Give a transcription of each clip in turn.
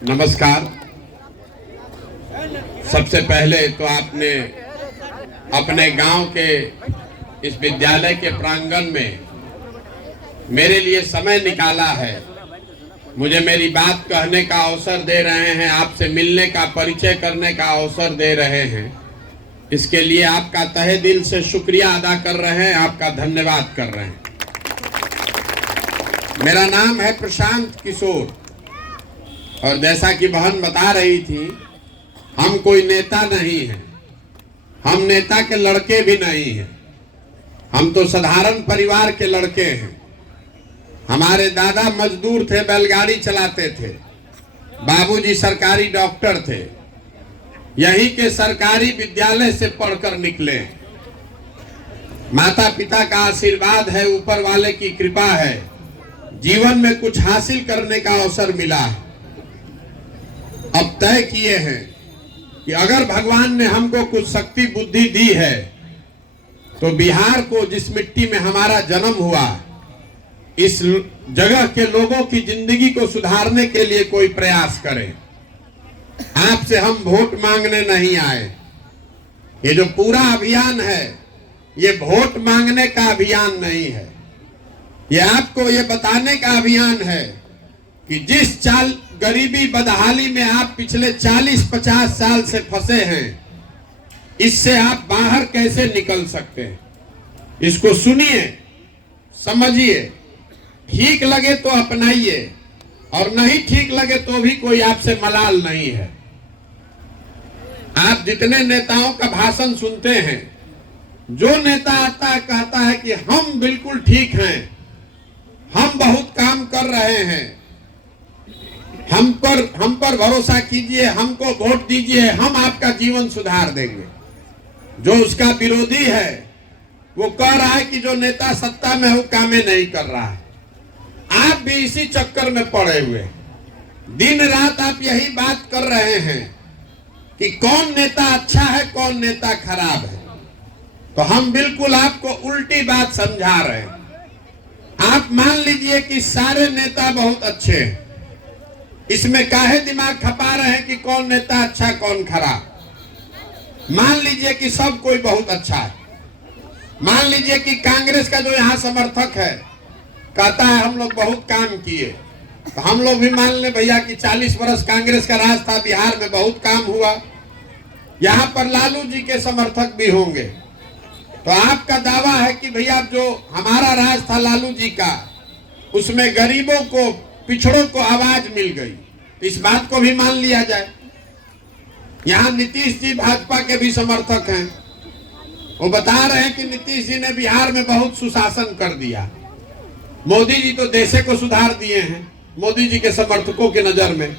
नमस्कार। सबसे पहले तो आपने अपने गांव के इस विद्यालय के प्रांगण में मेरे लिए समय निकाला है, मुझे मेरी बात कहने का अवसर दे रहे हैं, आपसे मिलने का, परिचय करने का अवसर दे रहे हैं। इसके लिए आपका तहे दिल से शुक्रिया अदा कर रहे हैं, आपका धन्यवाद कर रहे हैं। मेरा नाम है प्रशांत किशोर और जैसा कि बहन बता रही थी, हम कोई नेता नहीं हैं, हम नेता के लड़के भी नहीं हैं, हम तो साधारण परिवार के लड़के हैं। हमारे दादा मजदूर थे, बैलगाड़ी चलाते थे, बाबूजी सरकारी डॉक्टर थे, यहीं के सरकारी विद्यालय से पढ़कर निकले। माता पिता का आशीर्वाद है, ऊपर वाले की कृपा है, जीवन में कुछ हासिल करने का अवसर मिला है। अब तय किए हैं कि अगर भगवान ने हमको कुछ शक्ति बुद्धि दी है तो बिहार को, जिस मिट्टी में हमारा जन्म हुआ, इस जगह के लोगों की जिंदगी को सुधारने के लिए कोई प्रयास करें। आपसे हम वोट मांगने नहीं आए। ये जो पूरा अभियान है, ये वोट मांगने का अभियान नहीं है, ये आपको ये बताने का अभियान है कि जिस चाल गरीबी बदहाली में आप पिछले 40-50 साल से फंसे हैं, इससे आप बाहर कैसे निकल सकते हैं। इसको सुनिए, समझिए, ठीक लगे तो अपनाइए और नहीं ठीक लगे तो भी कोई आपसे मलाल नहीं है। आप जितने नेताओं का भाषण सुनते हैं, जो नेता आता है कहता है कि हम बिल्कुल ठीक हैं, हम बहुत काम कर रहे हैं, हम पर भरोसा कीजिए, हमको वोट दीजिए, हम आपका जीवन सुधार देंगे। जो उसका विरोधी है वो कह रहा है कि जो नेता सत्ता में हो कामें नहीं कर रहा है। आप भी इसी चक्कर में पड़े हुए, दिन रात आप यही बात कर रहे हैं कि कौन नेता अच्छा है, कौन नेता खराब है। तो हम बिल्कुल आपको उल्टी बात समझा रहे हैं। आप मान लीजिए कि सारे नेता बहुत अच्छे हैं, इसमें काहे दिमाग खपा रहे हैं कि कौन नेता अच्छा कौन खराब। मान लीजिए कि सब कोई बहुत अच्छा है। मान लीजिए कि कांग्रेस का जो यहाँ समर्थक है कहता है हम लोग बहुत काम किए, तो हम लोग भी मान ले भैया कि 40 वर्ष कांग्रेस का राज था, बिहार में बहुत काम हुआ। यहाँ पर लालू जी के समर्थक भी होंगे, तो आपका दावा है कि भैया जो हमारा राज था लालू जी का, उसमें गरीबों को, पिछड़ों को आवाज मिल गई। इस बात को भी मान लिया जाए। यहाँ नीतीश जी भाजपा के भी समर्थक हैं, वो बता रहे हैं कि नीतीश जी ने बिहार में बहुत सुशासन कर दिया, मोदी जी तो देश को सुधार दिए हैं मोदी जी के समर्थकों के नजर में।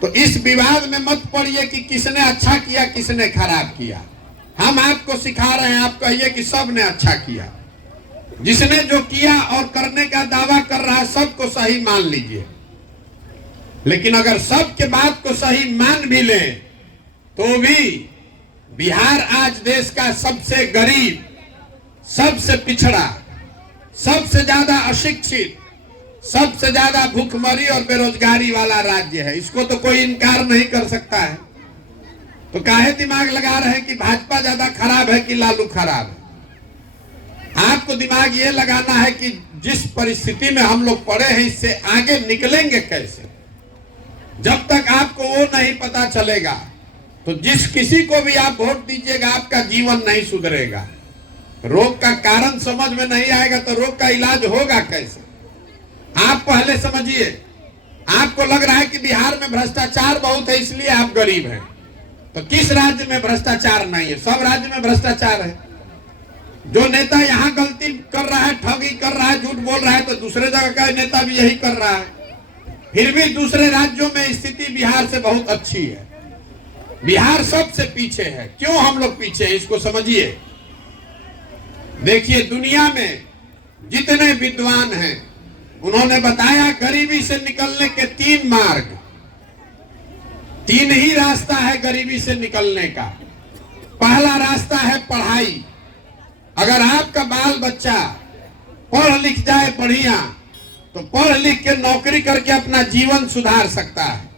तो इस विवाद में मत पड़िए कि किसने अच्छा किया किसने खराब किया। हम आपको सिखा रहे हैं, आप कहिए कि सब ने अच्छा किया। जिसने जो किया और करने का दावा कर रहा है सबको सही मान लीजिए, लेकिन अगर सबके बात को सही मान भी लें तो भी बिहार आज देश का सबसे गरीब, सबसे पिछड़ा, सबसे ज्यादा अशिक्षित, सबसे ज्यादा भूखमरी और बेरोजगारी वाला राज्य है। इसको तो कोई इनकार नहीं कर सकता है। तो काहे दिमाग लगा रहे हैं कि भाजपा ज्यादा खराब है कि लालू खराब है। आपको दिमाग ये लगाना है कि जिस परिस्थिति में हम लोग पड़े हैं, इससे आगे निकलेंगे कैसे। जब तक आपको वो नहीं पता चलेगा तो जिस किसी को भी आप वोट दीजिएगा, आपका जीवन नहीं सुधरेगा। रोग का कारण समझ में नहीं आएगा तो रोग का इलाज होगा कैसे। आप पहले समझिए, आपको लग रहा है कि बिहार में भ्रष्टाचार बहुत है इसलिए आप गरीब हैं, तो किस राज्य में भ्रष्टाचार नहीं है? सब राज्य में भ्रष्टाचार है। जो नेता यहाँ गलती कर रहा है, ठगी कर रहा है, झूठ बोल रहा है, तो दूसरे जगह का नेता भी यही कर रहा है। फिर भी दूसरे राज्यों में स्थिति बिहार से बहुत अच्छी है। बिहार सबसे पीछे है। क्यों हम लोग पीछे हैं, इसको समझिए। देखिए, दुनिया में जितने विद्वान हैं उन्होंने बताया गरीबी से निकलने के 3 मार्ग, 3 ही रास्ता है गरीबी से निकलने का। पहला रास्ता है पढ़ाई। अगर आपका बाल बच्चा पढ़ लिख जाए बढ़िया, तो पढ़ लिख के नौकरी करके अपना जीवन सुधार सकता है।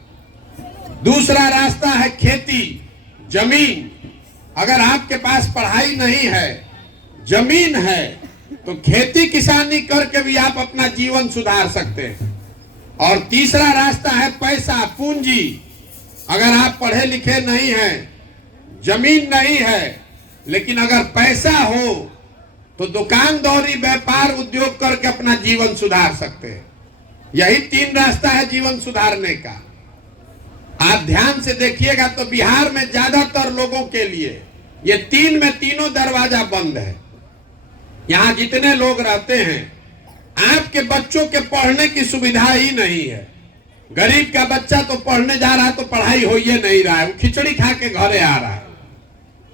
दूसरा रास्ता है खेती, जमीन। अगर आपके पास पढ़ाई नहीं है, जमीन है, तो खेती किसानी करके भी आप अपना जीवन सुधार सकते हैं। और तीसरा रास्ता है पैसा, पूंजी। अगर आप पढ़े लिखे नहीं हैं, जमीन नहीं है, लेकिन अगर पैसा हो तो दुकानदारी, व्यापार, उद्योग करके अपना जीवन सुधार सकते हैं। यही 3 रास्ता है जीवन सुधारने का। आप ध्यान से देखिएगा तो बिहार में ज्यादातर लोगों के लिए ये 3 में तीनों दरवाजा बंद है। यहाँ जितने लोग रहते हैं, आपके बच्चों के पढ़ने की सुविधा ही नहीं है। गरीब का बच्चा तो पढ़ने जा रहा है तो पढ़ाई हो ही नहीं रहा है, वो खिचड़ी खा के घरे आ रहा है।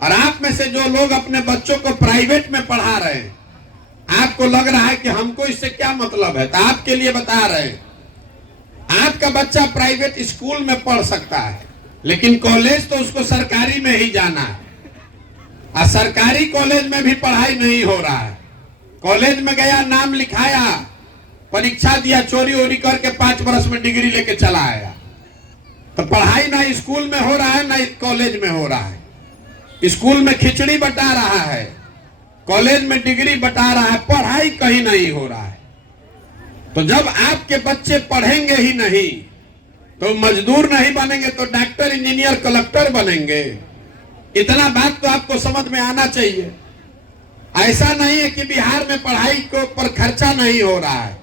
और आप में से जो लोग अपने बच्चों को प्राइवेट में पढ़ा रहे हैं, आपको लग रहा है कि हमको इससे क्या मतलब है, तो आपके लिए बता रहे हैं, आपका बच्चा प्राइवेट स्कूल में पढ़ सकता है, लेकिन कॉलेज तो उसको सरकारी में ही जाना है। और सरकारी कॉलेज में भी पढ़ाई नहीं हो रहा है। कॉलेज में गया, नाम लिखाया, परीक्षा दिया, चोरी वोरी करके 5 वर्ष में डिग्री लेके चला आया। तो पढ़ाई ना स्कूल में हो रहा है ना कॉलेज में हो रहा है। स्कूल में खिचड़ी बटा रहा है, कॉलेज में डिग्री बटा रहा है, पढ़ाई कहीं नहीं हो रहा है। तो जब आपके बच्चे पढ़ेंगे ही नहीं तो मजदूर नहीं बनेंगे तो डॉक्टर, इंजीनियर, कलेक्टर बनेंगे। इतना बात तो आपको समझ में आना चाहिए। ऐसा नहीं है कि बिहार में पढ़ाई के ऊपर खर्चा नहीं हो रहा है।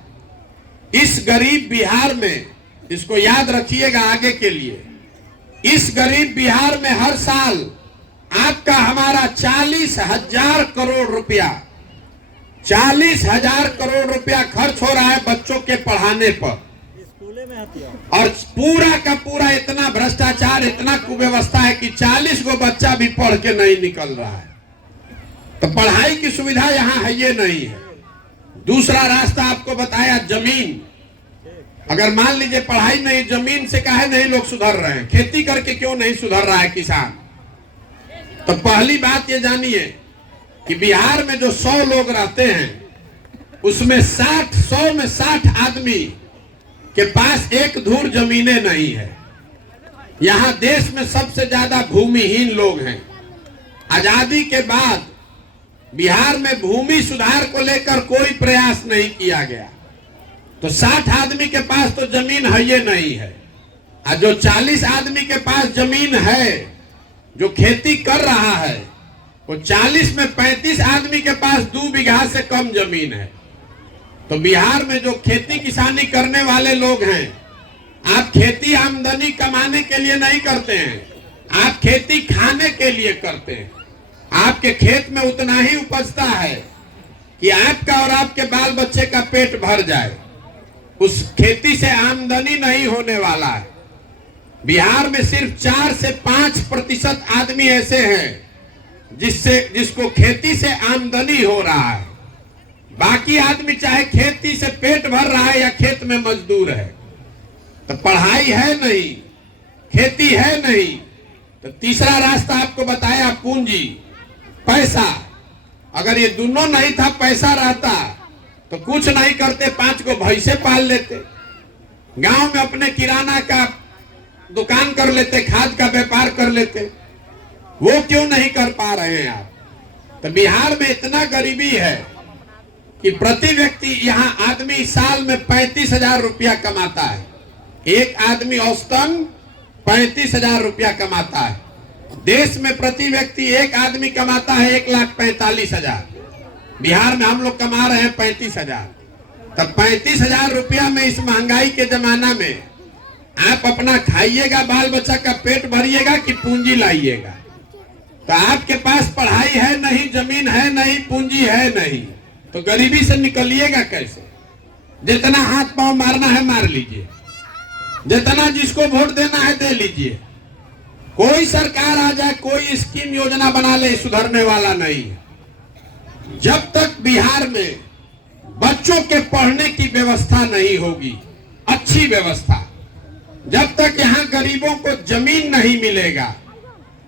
इस गरीब बिहार में, इसको याद रखिएगा आगे के लिए, इस गरीब बिहार में हर साल आपका हमारा 40,000 करोड़ रुपया, 40,000 करोड़ रुपया खर्च हो रहा है बच्चों के पढ़ाने पर। और पूरा का पूरा इतना भ्रष्टाचार, इतना कुव्यवस्था है कि 40 गो बच्चा भी पढ़ के नहीं निकल रहा है। तो पढ़ाई की सुविधा यहाँ है ये नहीं है। दूसरा रास्ता आपको बताया, जमीन। अगर मान लीजिए पढ़ाई नहीं, जमीन से काहे नहीं लोग सुधर रहे हैं, खेती करके क्यों नहीं सुधर रहा है किसान? तो पहली बात ये जानिए कि बिहार में जो 100 लोग रहते हैं उसमें 100 में 60 आदमी के पास एक धूर जमीनें नहीं है। यहाँ देश में सबसे ज्यादा भूमिहीन लोग हैं। आजादी के बाद बिहार में भूमि सुधार को लेकर कोई प्रयास नहीं किया गया। तो 60 आदमी के पास तो जमीन है ये नहीं है। और जो 40 आदमी के पास जमीन है, जो खेती कर रहा है, वो 40 में 35 आदमी के पास 2 बीघा से कम जमीन है। तो बिहार में जो खेती किसानी करने वाले लोग हैं, आप खेती आमदनी कमाने के लिए नहीं करते हैं, आप खेती खाने के लिए करते हैं। आपके खेत में उतना ही उपजता है कि आपका और आपके बाल बच्चे का पेट भर जाए। उस खेती से आमदनी नहीं होने वाला है। बिहार में सिर्फ 4 से 5% आदमी ऐसे हैं जिसको खेती से आमदनी हो रहा है। बाकी आदमी चाहे खेती से पेट भर रहा है या खेत में मजदूर है। तो पढ़ाई है नहीं, खेती है नहीं। तो तीसरा रास्ता आपको बताया, पूंजी, पैसा। अगर ये दोनों नहीं था, पैसा रहता तो कुछ नहीं करते, 5 को भैंसे पाल लेते, गांव में अपने किराना का दुकान कर लेते, खाद का व्यापार कर लेते। वो क्यों नहीं कर पा रहे हैं आप? तो बिहार में इतना गरीबी है कि प्रति व्यक्ति यहाँ आदमी साल में 35,000 रुपया कमाता है। एक आदमी औसतन 35,000 रुपया कमाता है। देश में प्रति व्यक्ति एक आदमी कमाता है 1,45,000। बिहार में हम लोग कमा रहे हैं 35,000। तब 35,000 रुपया में इस महंगाई के जमाना में आप अपना खाइएगा, बाल बच्चा का पेट भरिएगा कि पूंजी लाइएगा? तो आपके पास पढ़ाई है नहीं, जमीन है नहीं, पूंजी है नहीं, तो गरीबी से निकलिएगा कैसे? जितना हाथ पांव मारना है मार लीजिए, जितना जिसको वोट देना है दे लीजिए। कोई सरकार आ जाए, कोई स्कीम योजना बना ले, सुधरने वाला नहीं है। जब तक बिहार में बच्चों के पढ़ने की व्यवस्था नहीं होगी, अच्छी व्यवस्था, जब तक यहाँ गरीबों को जमीन नहीं मिलेगा,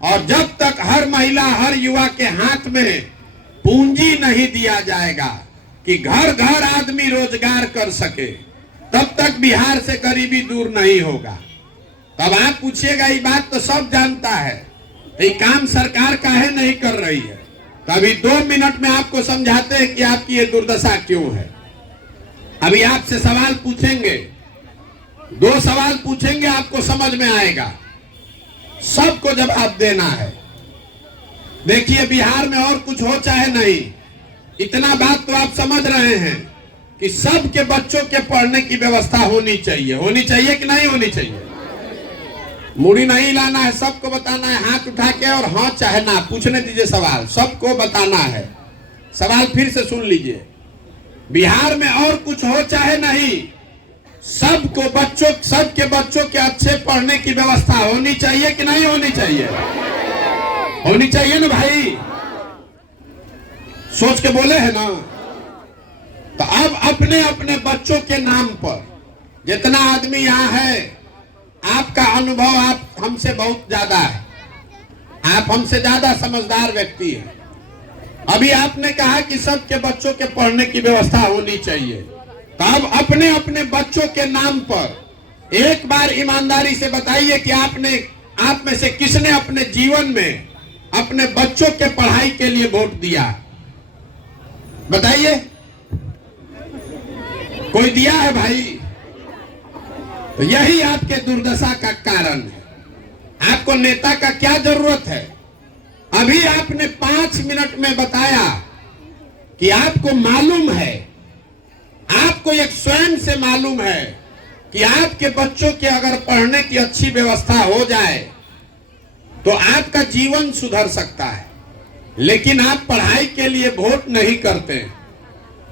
और जब तक हर महिला, हर युवा के हाथ में पूंजी नहीं दिया जाएगा कि घर घर आदमी रोजगार कर सके, तब तक बिहार से गरीबी दूर नहीं होगा। तब आप पूछिएगा, ये बात तो सब जानता है, ये काम सरकार काहे नहीं कर रही है। तभी 2 मिनट में आपको समझाते हैं कि आपकी ये दुर्दशा क्यों है। अभी आपसे सवाल पूछेंगे, 2 सवाल पूछेंगे, आपको समझ में आएगा, सबको जवाब देना है। देखिए, बिहार में और कुछ हो चाहे नहीं, इतना बात तो आप समझ रहे हैं कि सबके बच्चों के पढ़ने की व्यवस्था होनी चाहिए। होनी चाहिए कि नहीं होनी चाहिए? मुड़ी नहीं लाना है, सबको बताना है, हाथ उठा के, और हाँ चाहे ना। पूछने दीजिए सवाल, सबको बताना है। सवाल फिर से सुन लीजिए, बिहार में और कुछ हो चाहे नहीं, सबको बच्चों, सबके बच्चों के अच्छे पढ़ने की व्यवस्था होनी चाहिए कि नहीं होनी चाहिए? होनी चाहिए ना भाई, सोच के बोले है ना। तो अब अपने अपने बच्चों के नाम पर, जितना आदमी यहाँ है, आपका अनुभव आप हमसे बहुत ज्यादा है, आप हमसे ज्यादा समझदार व्यक्ति हैं। अभी आपने कहा कि सबके बच्चों के पढ़ने की व्यवस्था होनी चाहिए, तो अब अपने अपने बच्चों के नाम पर एक बार ईमानदारी से बताइए कि आप में से किसने अपने जीवन में अपने बच्चों के पढ़ाई के लिए वोट दिया? बताइए, कोई दिया है भाई? तो यही आपके दुर्दशा का कारण है। आपको नेता का क्या जरूरत है? अभी आपने 5 मिनट में बताया कि आपको मालूम है, आपको एक स्वयं से मालूम है कि आपके बच्चों के अगर पढ़ने की अच्छी व्यवस्था हो जाए तो आपका जीवन सुधर सकता है, लेकिन आप पढ़ाई के लिए वोट नहीं करते।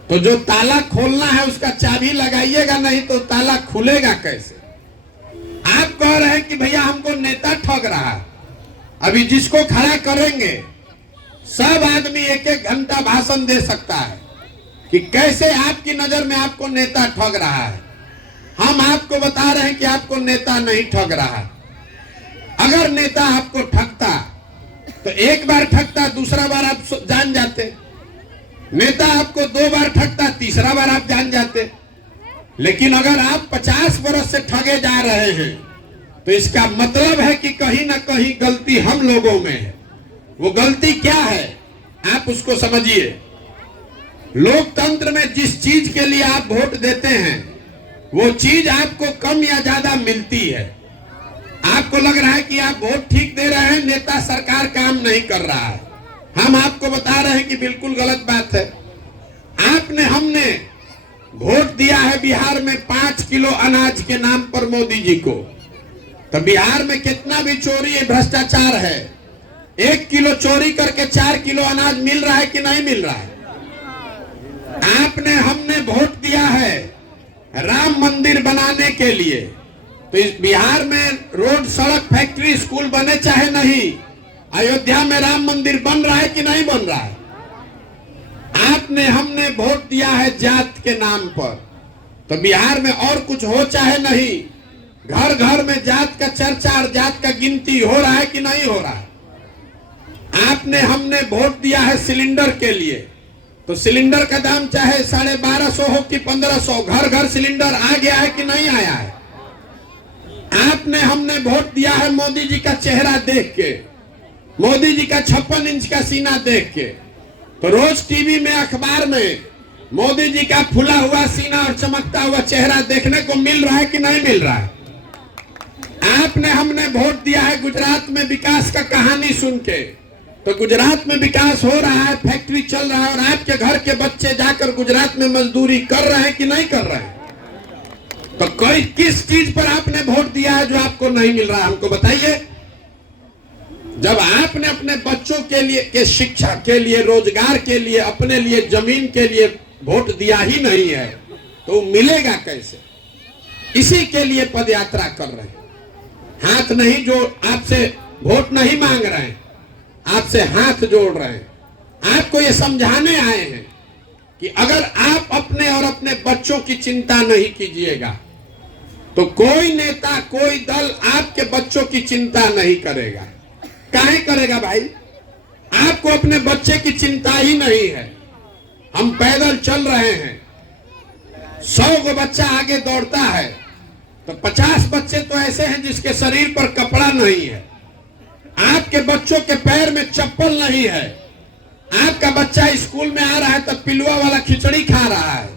तो जो ताला खोलना है उसका चाबी लगाइएगा, नहीं तो ताला खुलेगा कैसे? आप कह रहे हैं कि भैया हमको नेता ठग रहा है। अभी जिसको खड़ा करेंगे, सब आदमी 1-1 घंटा भाषण दे सकता है कि कैसे आपकी नजर में आपको नेता ठग रहा है। हम आपको बता रहे हैं कि आपको नेता नहीं ठग रहा। अगर नेता आपको ठगता तो एक बार ठगता, दूसरा बार आप जान जाते। नेता आपको 2 बार ठगता, तीसरा बार आप जान जाते। लेकिन अगर आप 50 वर्ष से ठगे जा रहे हैं तो इसका मतलब है कि कहीं ना कहीं गलती हम लोगों में है। वो गलती क्या है आप उसको समझिए। लोकतंत्र में जिस चीज के लिए आप वोट देते हैं वो चीज आपको कम या ज्यादा मिलती है। आपको लग रहा है कि आप वोट ठीक दे रहे हैं, नेता सरकार काम नहीं कर रहा है। हम आपको बता रहे हैं कि बिल्कुल गलत बात है। हमने वोट दिया है बिहार में 5 किलो अनाज के नाम पर मोदी जी को। तो बिहार में कितना भी चोरी भ्रष्टाचार है, 1 किलो चोरी करके 4 किलो अनाज मिल रहा है कि नहीं मिल रहा है? हमने वोट दिया है राम मंदिर बनाने के लिए। तो इस बिहार में रोड, सड़क, फैक्ट्री, स्कूल बने चाहे नहीं, अयोध्या में राम मंदिर बन रहा है कि नहीं बन रहा है? हमने वोट दिया है जात के नाम पर। तो बिहार में और कुछ हो चाहे नहीं, घर घर में जात का चर्चा और जात का गिनती हो रहा है कि नहीं हो रहा है? हमने वोट दिया है सिलेंडर के लिए। तो सिलेंडर का दाम चाहे 1250 हो कि 1500, घर घर सिलेंडर आ गया है कि नहीं आया है? हमने वोट दिया है मोदी जी का चेहरा देख के, मोदी जी का 56 इंच का सीना देख के। तो रोज टीवी में, अखबार में मोदी जी का फुला हुआ सीना और चमकता हुआ चेहरा देखने को मिल रहा है कि नहीं मिल रहा है? हमने वोट दिया है गुजरात में विकास का कहानी सुन के। तो गुजरात में विकास हो रहा है, फैक्ट्री चल रहा है, और आपके घर के बच्चे जाकर गुजरात में मजदूरी कर रहे हैं कि नहीं कर रहे हैं? तो कोई किस चीज पर आपने वोट दिया है जो आपको नहीं मिल रहा है? हमको बताइए। जब आपने अपने बच्चों के लिए, के शिक्षा के लिए, रोजगार के लिए, अपने लिए, जमीन के लिए वोट दिया ही नहीं है तो मिलेगा कैसे? इसी के लिए पदयात्रा कर रहे हैं। हाथ नहीं जो आपसे वोट नहीं मांग रहे हैं, आपसे हाथ जोड़ रहे हैं। आपको ये समझाने आए हैं कि अगर आप अपने और अपने बच्चों की चिंता नहीं कीजिएगा तो कोई नेता, कोई दल आपके बच्चों की चिंता नहीं करेगा। काहे करेगा भाई? आपको अपने बच्चे की चिंता ही नहीं है। हम पैदल चल रहे हैं, 100 को बच्चा आगे दौड़ता है, तो 50 बच्चे तो ऐसे हैं जिसके शरीर पर कपड़ा नहीं है। आपके बच्चों के पैर में चप्पल नहीं है। आपका बच्चा स्कूल में आ रहा है तो पिलुआ वाला खिचड़ी खा रहा है।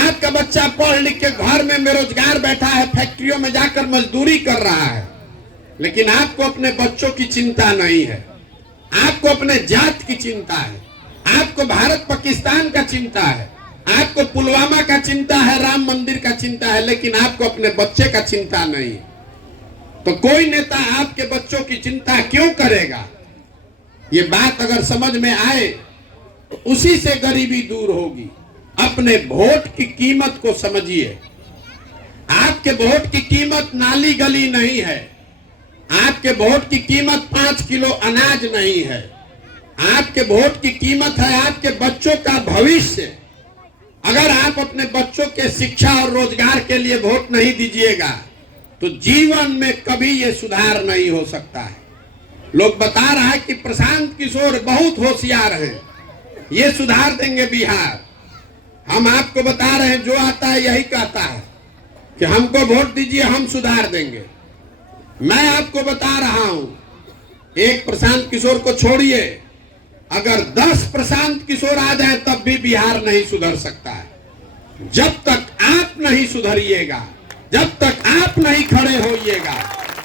आपका बच्चा पढ़ लिख के घर में बेरोजगार बैठा है, फैक्ट्रियों में जाकर मजदूरी कर रहा है। लेकिन आपको अपने बच्चों की चिंता नहीं है। आपको अपने जात की चिंता है। आपको भारत पाकिस्तान का चिंता है। आपको पुलवामा का चिंता है, राम मंदिर का चिंता है, लेकिन आपको अपने बच्चे का चिंता नहीं। तो कोई नेता आपके बच्चों की चिंता क्यों करेगा? ये बात अगर समझ में आए तो उसी से गरीबी दूर होगी। अपने वोट की कीमत को समझिए। आपके वोट की कीमत नाली गली नहीं है। आपके वोट की कीमत 5 किलो अनाज नहीं है। आपके वोट की कीमत है आपके बच्चों का भविष्य। अगर आप अपने बच्चों के शिक्षा और रोजगार के लिए वोट नहीं दीजिएगा तो जीवन में कभी ये सुधार नहीं हो सकता है। लोग बता रहा है कि प्रशांत किशोर बहुत होशियार हैं, ये सुधार देंगे बिहार। हम आपको बता रहे हैं, जो आता है यही कहता है कि हमको वोट दीजिए, हम सुधार देंगे। मैं आपको बता रहा हूं, एक प्रशांत किशोर को छोड़िए, अगर 10 प्रशांत किशोर आ जाए तब भी बिहार नहीं सुधर सकता है। जब तक आप नहीं सुधरिएगा, जब तक आप नहीं खड़े होइएगा,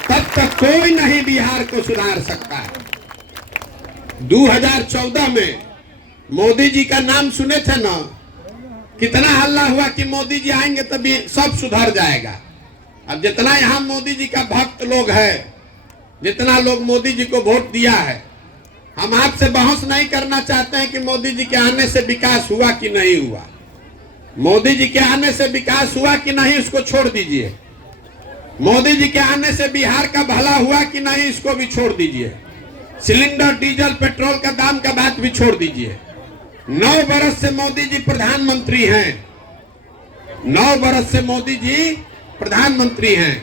तब तक कोई नहीं बिहार को सुधार सकता है। 2014 में मोदी जी का नाम सुने थे ना, कितना हल्ला हुआ कि मोदी जी आएंगे तभी सब सुधर जाएगा। अब जितना यहां मोदी जी का भक्त लोग है, जितना लोग मोदी जी को वोट दिया है, हम आपसे बहस नहीं करना चाहते हैं कि मोदी जी के आने से विकास हुआ कि नहीं हुआ। मोदी जी के आने से विकास हुआ कि नहीं उसको छोड़ दीजिए। मोदी जी के आने से बिहार का भला हुआ कि नहीं इसको भी छोड़ दीजिए। सिलेंडर डीजल पेट्रोल का दाम का बात भी छोड़ दीजिए। 9 बरस से मोदी जी प्रधानमंत्री हैं। 9 बरस से मोदी जी प्रधानमंत्री हैं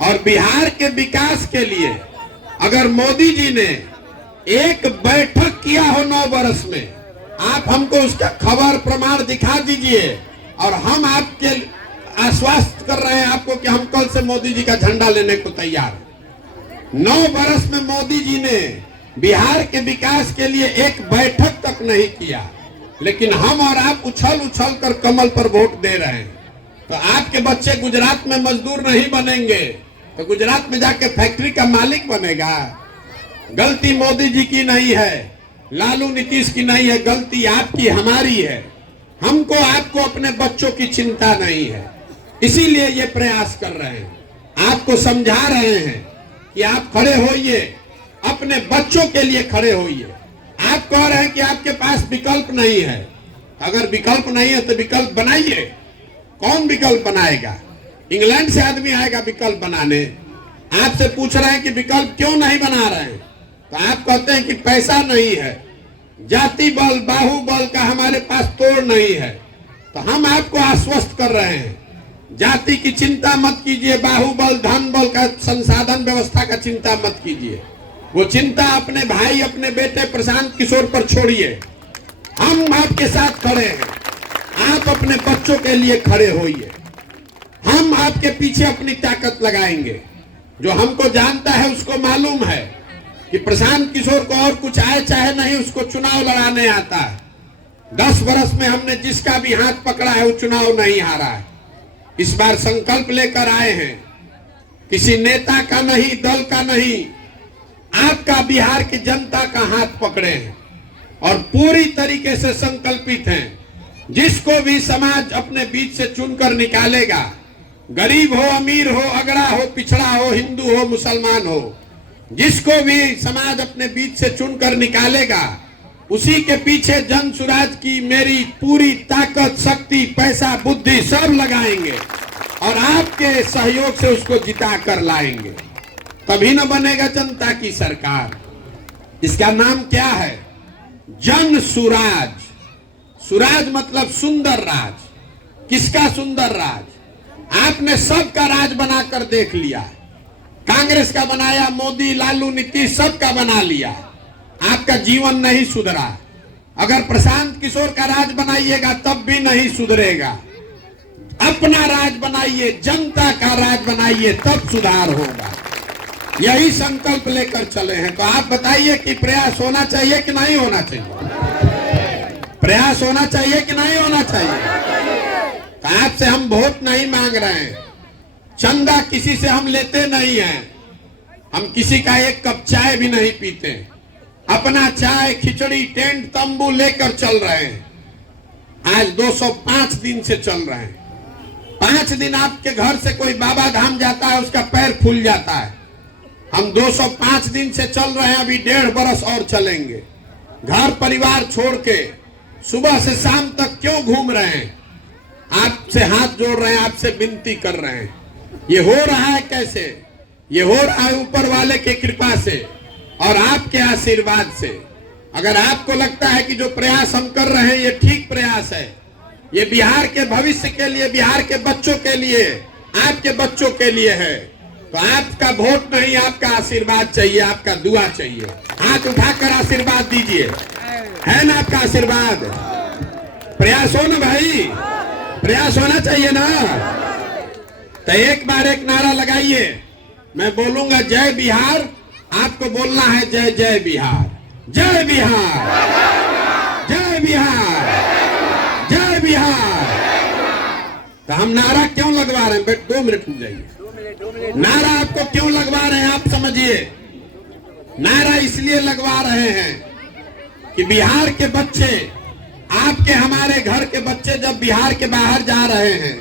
और बिहार के विकास के लिए अगर मोदी जी ने एक बैठक किया हो 9 बरस में, आप हमको उसका खबर प्रमाण दिखा दीजिए और हम आपके आश्वस्त कर रहे हैं आपको कि हम कल से मोदी जी का झंडा लेने को तैयार। 9 बरस में मोदी जी ने बिहार के विकास के लिए एक बैठक तक नहीं किया, लेकिन हम और आप उछल उछल कर कमल पर वोट दे रहे हैं। तो आपके बच्चे गुजरात में मजदूर नहीं बनेंगे तो गुजरात में जाके फैक्ट्री का मालिक बनेगा। गलती मोदी जी की नहीं है, लालू नीतीश की नहीं है, गलती आपकी हमारी है। हमको आपको अपने बच्चों की चिंता नहीं है, इसीलिए ये प्रयास कर रहे हैं। आपको समझा रहे हैं कि आप खड़े होइए, अपने बच्चों के लिए खड़े होइए। आप कह रहे हैं कि आपके पास विकल्प नहीं है। अगर विकल्प नहीं है तो विकल्प बनाइए। कौन विकल्प बनाएगा? इंग्लैंड से आदमी आएगा विकल्प बनाने। आपसे पूछ रहे हैं कि विकल्प क्यों नहीं बना रहे हैं, तो आप कहते हैं कि पैसा नहीं है, जाति बल बाहुबल का हमारे पास तोड़ नहीं है। तो हम आपको आश्वस्त कर रहे हैं, जाति की चिंता मत कीजिए, बाहुबल धन बल का संसाधन व्यवस्था का चिंता मत कीजिए। वो चिंता अपने भाई अपने बेटे प्रशांत किशोर पर छोड़िए। हम आपके साथ खड़े हैं, आप अपने बच्चों के लिए खड़े होइए। हम आपके पीछे अपनी ताकत लगाएंगे। जो हमको जानता है उसको मालूम है कि प्रशांत किशोर को और कुछ आए चाहे नहीं, उसको चुनाव लड़ाने आता है। 10 वर्ष में हमने जिसका भी हाथ पकड़ा है वो चुनाव नहीं हारा है। इस बार संकल्प लेकर आए हैं, किसी नेता का नहीं, दल का नहीं, आपका बिहार की जनता का हाथ पकड़े हैं और पूरी तरीके से संकल्पित हैं। जिसको भी समाज अपने बीच से चुनकर निकालेगा, गरीब हो अमीर हो, अगड़ा हो पिछड़ा हो, हिंदू हो मुसलमान हो, जिसको भी समाज अपने बीच से चुनकर निकालेगा, उसी के पीछे जन सुराज की मेरी पूरी ताकत, शक्ति, पैसा, बुद्धि सब लगाएंगे और आपके सहयोग से उसको जिता कर लाएंगे। तभी न बनेगा जनता की सरकार। इसका नाम क्या है? जन सुराज। सुराज मतलब सुंदर राज। किसका सुंदर राज? आपने सबका राज बनाकर देख लिया। कांग्रेस का बनाया, मोदी, लालू, नीतीश सबका बना लिया। आपका जीवन नहीं सुधरा। अगर प्रशांत किशोर का राज बनाइएगा तब भी नहीं सुधरेगा। अपना राज बनाइए, जनता का राज बनाइए, तब सुधार होगा। यही संकल्प लेकर चले हैं। तो आप बताइए कि प्रयास होना चाहिए कि नहीं होना चाहिए? प्रयास होना चाहिए कि नहीं होना चाहिए? तो आपसे हम वोट नहीं मांग रहे हैं, चंदा किसी से हम लेते नहीं हैं, हम किसी का एक कप चाय भी नहीं पीते, अपना चाय खिचड़ी टेंट तंबू लेकर चल रहे हैं। आज 205 दिन से चल रहे हैं। 5 दिन आपके घर से कोई बाबा धाम जाता है, उसका पैर फूल जाता है। हम 205 दिन से चल रहे हैं, अभी 1.5 बरस और चलेंगे। घर परिवार छोड़ के सुबह से शाम तक क्यों घूम रहे हैं? आपसे हाथ जोड़ रहे हैं, आपसे विनती कर रहे हैं। ये हो रहा है कैसे? ये हो रहा है ऊपर वाले की कृपा से और आपके आशीर्वाद से। अगर आपको लगता है कि जो प्रयास हम कर रहे हैं ये ठीक प्रयास है, ये बिहार के भविष्य के लिए, बिहार के बच्चों के लिए, आपके बच्चों के लिए है, तो आपका वोट नहीं, आपका आशीर्वाद चाहिए, आपका दुआ चाहिए। हाथ उठाकर आशीर्वाद दीजिए, है ना आपका आशीर्वाद? प्रयास हो ना भाई, प्रयास होना चाहिए ना। तो एक बार एक नारा लगाइए, मैं बोलूंगा जय बिहार, आपको बोलना है जय जय बिहार, जय बिहार, जय बिहार, जय बिहार। तो हम नारा क्यों लगवा रहे हैं? 2 मिनट रुक जाइए। नारा आपको क्यों लगवा रहे हैं आप समझिए। नारा इसलिए लगवा रहे हैं कि बिहार के बच्चे, आपके हमारे घर के बच्चे जब बिहार के बाहर जा रहे हैं,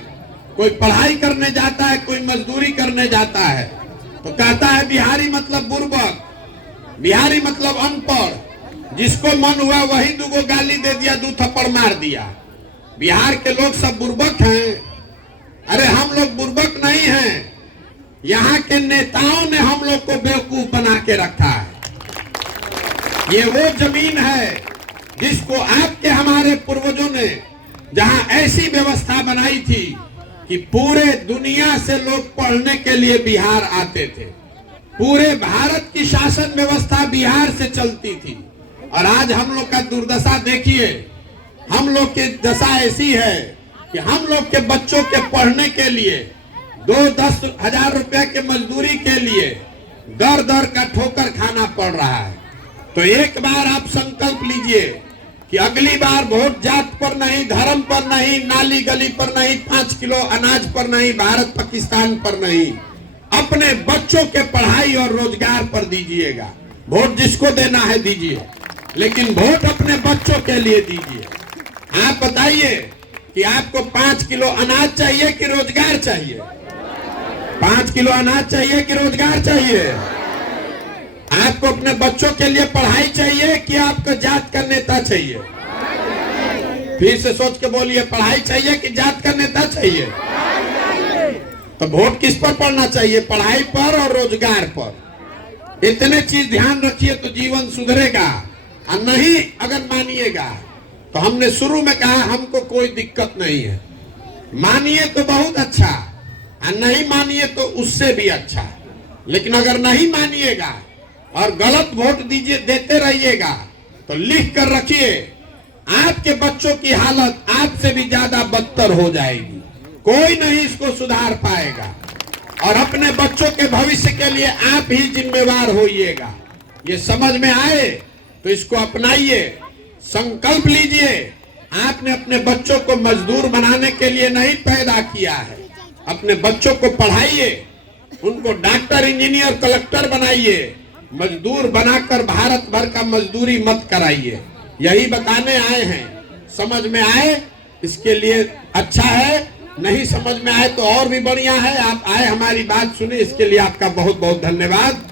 कोई पढ़ाई करने जाता है, कोई मजदूरी करने जाता है, तो कहता है बिहारी मतलब बुर्बक, बिहारी मतलब अनपढ़, जिसको मन हुआ वही 2 गाली दे दिया, 2 थप्पड़ मार दिया। बिहार के लोग सब बुर्बक हैं? अरे हम लोग बुर्बक नहीं हैं, यहाँ के नेताओं ने हम लोग को बेवकूफ बना के रखा है। ये वो जमीन है जिसको आपके हमारे पूर्वजों ने, जहां ऐसी व्यवस्था बनाई थी कि पूरे दुनिया से लोग पढ़ने के लिए बिहार आते थे। पूरे भारत की शासन व्यवस्था बिहार से चलती थी। और आज हम लोग का दुर्दशा देखिए, हम लोग की दशा ऐसी है कि हम लोग के बच्चों के पढ़ने के लिए 2-10 हजार रुपए के मजदूरी के लिए दर दर का ठोकर खाना पड़ रहा है। तो एक बार आप संकल्प लीजिए कि अगली बार वोट जात पर नहीं, धर्म पर नहीं, नाली गली पर नहीं, 5 किलो अनाज पर नहीं, भारत पाकिस्तान पर नहीं, अपने बच्चों के पढ़ाई और रोजगार पर दीजिएगा। वोट जिसको देना है दीजिए, लेकिन वोट अपने बच्चों के लिए दीजिए। आप बताइए कि आपको 5 किलो अनाज चाहिए कि रोजगार चाहिए? 5 किलो अनाज चाहिए कि रोजगार चाहिए? आपको अपने बच्चों के लिए पढ़ाई चाहिए कि आपको जात का नेता चाहिए? फिर से सोच के बोलिए, पढ़ाई चाहिए कि जात का नेता चाहिए? तो वोट किस पर पड़ना चाहिए? पढ़ाई पर और रोजगार पर। इतने चीज ध्यान रखिए तो जीवन सुधरेगा। और नहीं अगर मानिएगा तो हमने शुरू में कहा हमको कोई दिक्कत नहीं है, मानिए तो बहुत अच्छा, और नहीं मानिए तो उससे भी अच्छा। लेकिन अगर नहीं मानिएगा और गलत वोट दीजिए, देते रहिएगा, तो लिख कर रखिए आपके बच्चों की हालत आपसे भी ज्यादा बदतर हो जाएगी। कोई नहीं इसको सुधार पाएगा और अपने बच्चों के भविष्य के लिए आप ही जिम्मेवार होइएगा। ये समझ में आए तो इसको अपनाइए, संकल्प लीजिए। आपने अपने बच्चों को मजदूर बनाने के लिए नहीं पैदा किया है, अपने बच्चों को पढ़ाइए, उनको डॉक्टर, इंजीनियर, कलेक्टर बनाइए। मजदूर बनाकर भारत भर का मजदूरी मत कराइए। यही बताने आए हैं। समझ में आए इसके लिए अच्छा है, नहीं समझ में आए तो और भी बढ़िया है। आप आए, हमारी बात सुने, इसके लिए आपका बहुत बहुत धन्यवाद।